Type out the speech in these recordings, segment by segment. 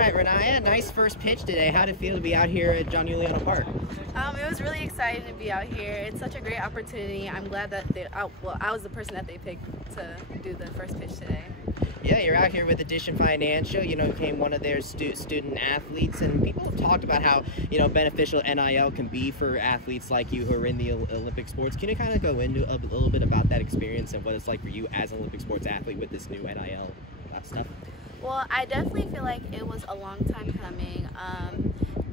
right, Rayniah, nice first pitch today. How did it feel to be out here at John Juliano Park? It was really exciting to be out here. It's such a great opportunity. I'm glad that I was the person that they picked to do the first pitch today. Yeah, you're out here with Addition Financial, became one of their student athletes, and people have talked about how, beneficial NIL can be for athletes like you who are in the Olympic sports. Can you kind of go into a little bit about that experience and what it's like for you as an Olympic sports athlete with this new NIL stuff? Well, I definitely feel like it was a long time coming.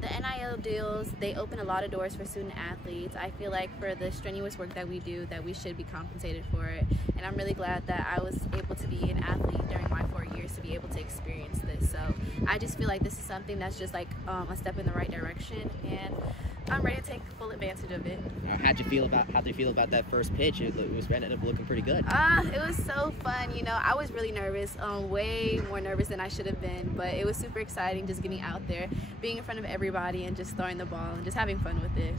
The NIL deals, they open a lot of doors for student athletes. I feel like for the strenuous work that we do, that we should be compensated for it. And I'm really glad that I was able to be an athlete during my 4 years to be able to experience this. So I just feel like this is something that's just like a step in the right direction, and I'm ready to take full advantage of it. How'd you feel about that first pitch? It ended up looking pretty good. It was so fun. I was really nervous, way more nervous than I should have been, but it was super exciting just getting out there, being in front of everybody and just throwing the ball and just having fun with it.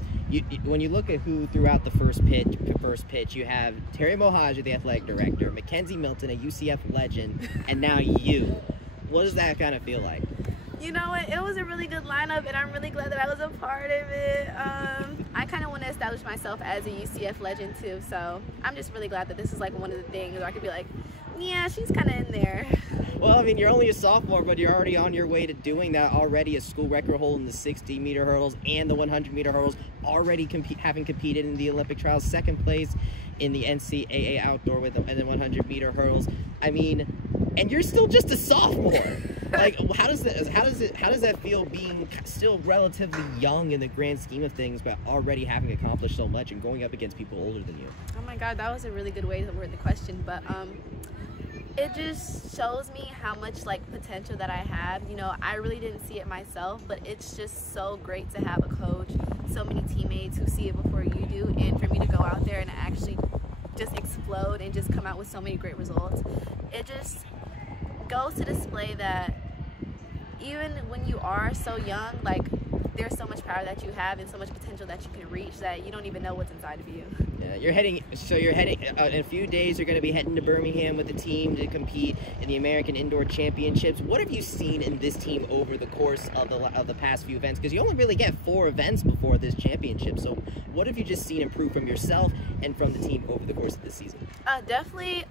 When you look at who threw out the first pitch, you have Terry Mohajir, the athletic director, Mackenzie Milton, a UCF legend, and now you. What does that kind of feel like? You know what? It was a really good lineup, and I'm really glad that I was a part of it. I kind of want to establish myself as a UCF legend too, so I'm just really glad that this is like one of the things where I could be like, yeah, she's kind of in there. Well, I mean, you're only a sophomore, but you're already on your way to doing that. Already a school record hold in the 60-meter hurdles and the 100-meter hurdles. Already having competed in the Olympic trials, second place in the NCAA outdoor with the 100-meter hurdles. I mean, and you're still just a sophomore. Like, how does that feel being still relatively young in the grand scheme of things, but already having accomplished so much and going up against people older than you? Oh my God, that was a really good way to word the question, but it just shows me how much potential that I have. I really didn't see it myself, but it's just so great to have a coach, so many teammates who see it before you do, and for me to go out there and actually just explode and just come out with so many great results. It just goes to display that even when you are so young, there's so much power that you have and so much potential that you can reach that you don't even know what's inside of you. Yeah, you're heading in a few days. You're going to be heading to Birmingham with the team to compete in the American Indoor Championships. What have you seen in this team over the course of the past few events? Because you only really get 4 events before this championship. So what have you just seen improve from yourself and from the team over the course of this season? Definitely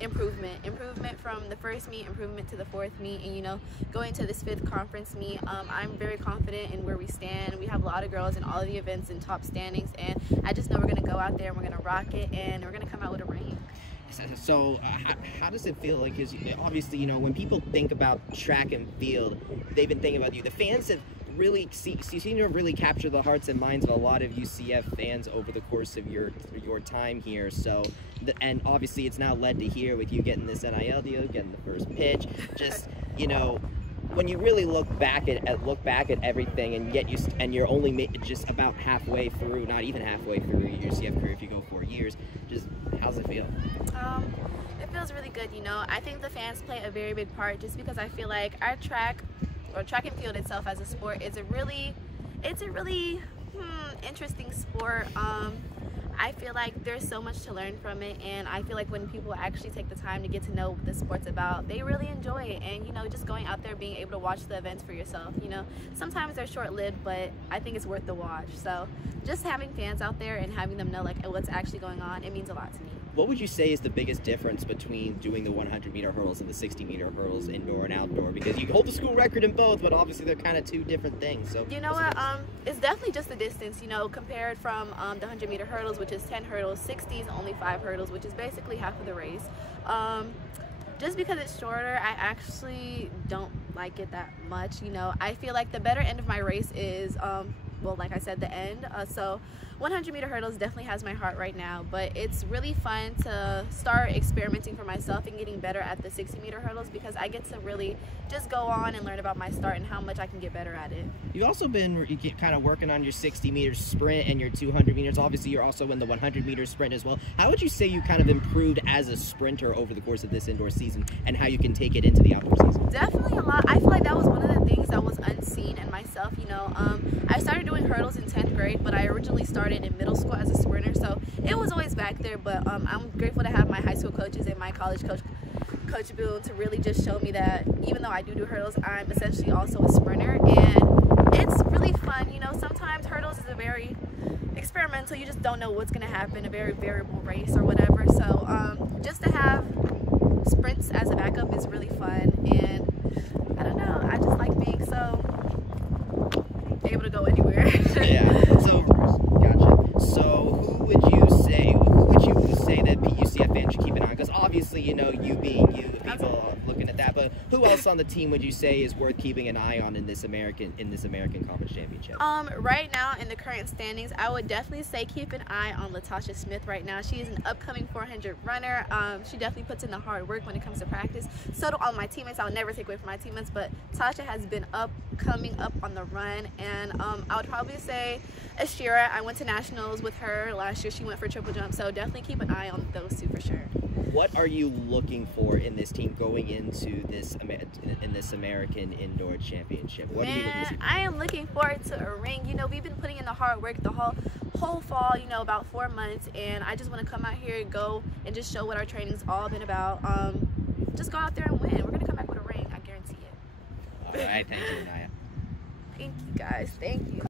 improvement from the first meet, improvement to the 4th meet, and going to this 5th conference meet. I'm very confident in where we stand. We have a lot of girls in all of the events in top standings, and I just know we're going to go out there and we're going to rock it, and we're going to come out with a ring. So how does it feel like? Because obviously, when people think about track and field, they've been thinking about you. The fans have really seem to have really captured the hearts and minds of a lot of UCF fans over the course of your time here. So, and obviously, it's now led to here with you getting this NIL deal, getting the first pitch. Just when you really look back at everything, and you're only just about halfway through, not even halfway through your UCF career if you go 4 years. Just how's it feel? It feels really good. I think the fans play a very big part, just because I feel like our track and field itself as a sport is a really interesting sport. I feel like there's so much to learn from it, and I feel like when people actually take the time to get to know what the sport's about, they really enjoy it. And just going out there, being able to watch the events for yourself, sometimes they're short-lived, but I think it's worth the watch. So just having fans out there and having them know what's actually going on, it means a lot to me. What would you say is the biggest difference between doing the 100-meter hurdles and the 60-meter hurdles, indoor and outdoor? Because you hold the school record in both, but obviously they're kind of 2 different things. So you know what? It's definitely just the distance. Compared from the 100-meter hurdles, which is 10 hurdles, 60 is only 5 hurdles, which is basically half of the race. Just because it's shorter, I actually don't like it that much. I feel like the better end of my race is well, like I said, the end. So 100-meter hurdles definitely has my heart right now, but it's really fun to start experimenting for myself and getting better at the 60-meter hurdles, because I get to really just go on and learn about my start and how much I can get better at it. You've also been kind of working on your 60-meter sprint and your 200 meters. Obviously, you're also in the 100-meter sprint as well. How would you say you kind of improved as a sprinter over the course of this indoor season, and how you can take it into the outdoor season? Definitely a lot. I feel like that was one of the things that was unseen in myself. I started doing hurdles in 10th grade, but I originally started in middle school as a sprinter, so it was always back there. But I'm grateful to have my high school coaches and my college coach Coach Boone to really just show me that even though I do hurdles, I'm essentially also a sprinter, and it's really fun. You know, sometimes hurdles is a very experimental, you just don't know what's going to happen, a very variable race or whatever. So just to have sprints as a backup is really fun, and I don't know, I just like being so able to go anywhere. Yeah. So, gotcha. So, who would you say that UCF fans should keep an eye on? Because obviously, you know, you being you, the people are looking at that. But who else on the team would you say is worth keeping an eye on in this American Conference Championship? Right now in the current standings, I would definitely say keep an eye on Latasha Smith. Right now, she is an upcoming 400 runner. She definitely puts in the hard work when it comes to practice. So do all my teammates. I would never take away from my teammates, but Tasha has been coming up on the run, and I would probably say Ashira. I went to nationals with her last year. She went for triple jump, so definitely keep an eye on those two for sure. What are you looking for in this team going into this American Indoor Championship? What are you looking for? I am looking forward to a ring. You know, we've been putting in the hard work the whole fall, you know, about 4 months, and I just want to come out here and go and just show what our training's all been about. Just go out there and win. We're going to come back with a ring, I guarantee it. All right, thank you, Rayniah. Thank you, guys. Thank you.